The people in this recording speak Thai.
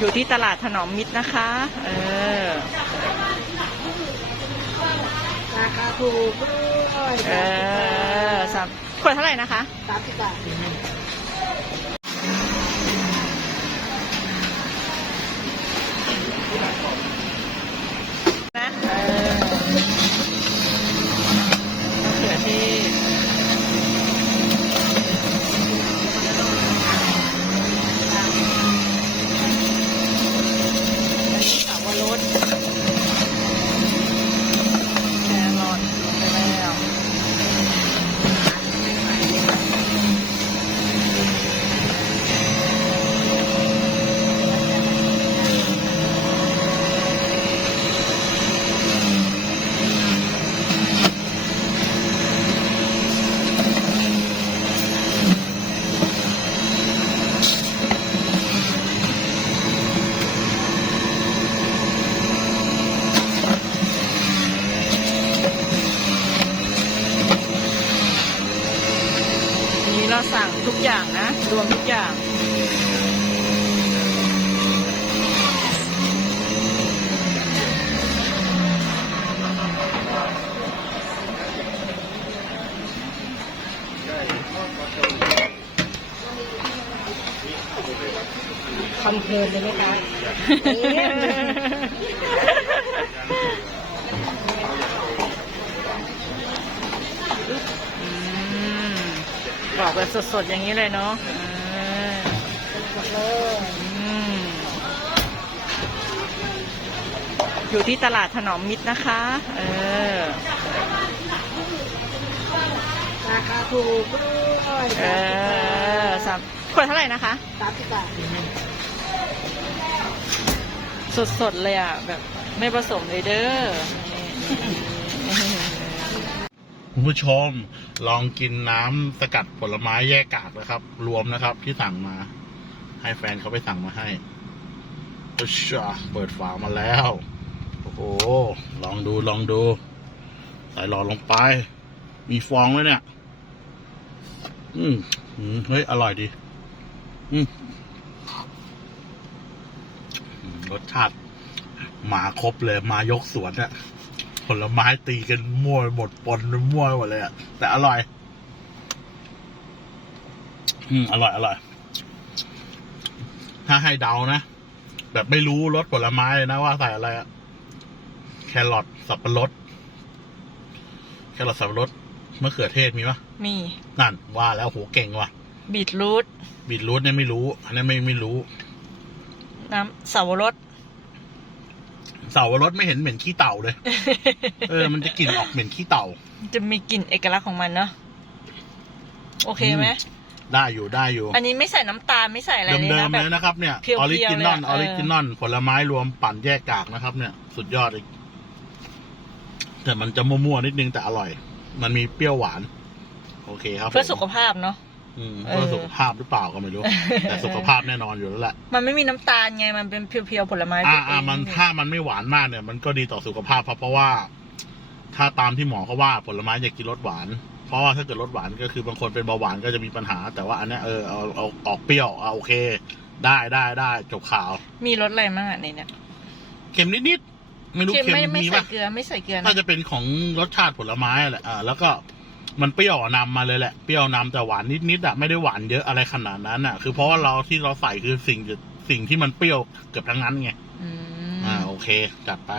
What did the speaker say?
อยู่ที่ตลาดถนอมมิตรนะคะ เออราคาถูกด้วยเออสามขวดเท่าไหร่นะคะสามสิบบาท นะเออมะเขือเทศอันนี้สาวรสแครอทลงไปแล้ว ทีนี้เรา สั่งทุกอย่างนะ รวมทุกอย่าง คอนเพลินเลยไหมคะเบอกแบบสดๆอย่างนี้เลยเนาะออยู่ที่ตลาดถนอมมิตรนะคะ เออ ราคาถูกด้วยเออสามขวดเท่าไหร่นะคะสามสิบบาท สดๆเลยอะ แบบไม่ผสมเลยเด้อ คุณผู้ชมลองกินน้ำสกัดผลไม้แยกกากนะครับ รวมนะครับที่สั่งมา ให้แฟนเขาไปสั่งมาให้อุ๊ยช่าเปิดฝามาแล้ว โอ้โห ลองดูลองดู ใส่หลอดลงไป มีฟองเลยเนี่ย อืมเฮ้ย อร่อยดี อืมรสชาติ มาครบเลย มายกสวนอะผ ลไม้ตีกันมั่วไปหมดปนไปมั่วไปหมดเลยอะแต่อร่อย อืมอร่อยอร่อย ถ้าให้เดานะแบบไม่รู้รสผลไม้เลยนะว่าใส่อะไรอะแครอทสับปะรดแครอทสับปะรดมะเขือเทศมีปะมีนั่นว่าแล้วโหเก่งว่ะบีทรูทบีทรูทเนี่ยไม่รู้ อันนี้นไม่ไม่รู้ น้ำสาวรส เสาวรสไม่เห็นเหม็นขี้เต่าเลย เออ มันจะกลิ่นออกเหม็นขี้เต่า จะมีกลิ่นเอกลักษณ์ของมันเนาะโอเคไหมได้อยู่ได้อยู่ อันนี้ไม่ใส่น้ำตาลไม่ใส่อะไรเลยเดินะมๆแบเลบยนะครับเนี่ยเพียวๆออริจินอลเลยออะอริจินอลผลไม้รวมปั่นแยกกากนะครับ เนี่ย สุดยอดเลยแต่มันจะมั่วๆนิดนึงแต่อร่อย มันมีเปรี้ยวหวาน โอเคครับเพื่อผมสุขภาพเนาะ อืมเออ เพื่อสุขภาพหรือเปล่าก็ไม่รู้ แต่สุขภาพแน่นอนอยู่แล้วแหละมันไม่มีน้ำตาลไงมันเป็นเพียวๆผลไม้อ่าเออ่างมันถ้ามันไม่หวานมากเนี่ย มันก็ดีต่อสุขภาพครับเพราะว่า ถ้าตามที่หมอเขาว่าผลไม้อย่ากินรสหวาน เพราะว่าถ้าเกิดรสหวานก็คือบางคนเป็นเบาหวานก็จะมีปัญหา แต่ว่าอันเนี้ยเออเอาเอาออกเปรี้ยวเอาโอเค ได้ได้ได้จบข่าว มีรสอะไรบ้างอะในเนี่ยเค็มนิดๆไม่รู้เค็มเค็มไม่ไม่มีใส่ปะเกลือไม่ใส่เกลือนะน่าจะเป็นของรสชาติผลไม้แหละอ่าแล้วก็ มันเปรี้ยวนำมาเลยแหละเปรี้ยวนำแต่หวานนิดๆอะไม่ได้หวานเยอะอะไรขนาดนั้นอะ คือเพราะว่าเราที่เราใส่คือสิ่งสิ่งที่มันเปรี้ยวเกือบทั้งนั้นไงอือ่ามโอเค จัดไป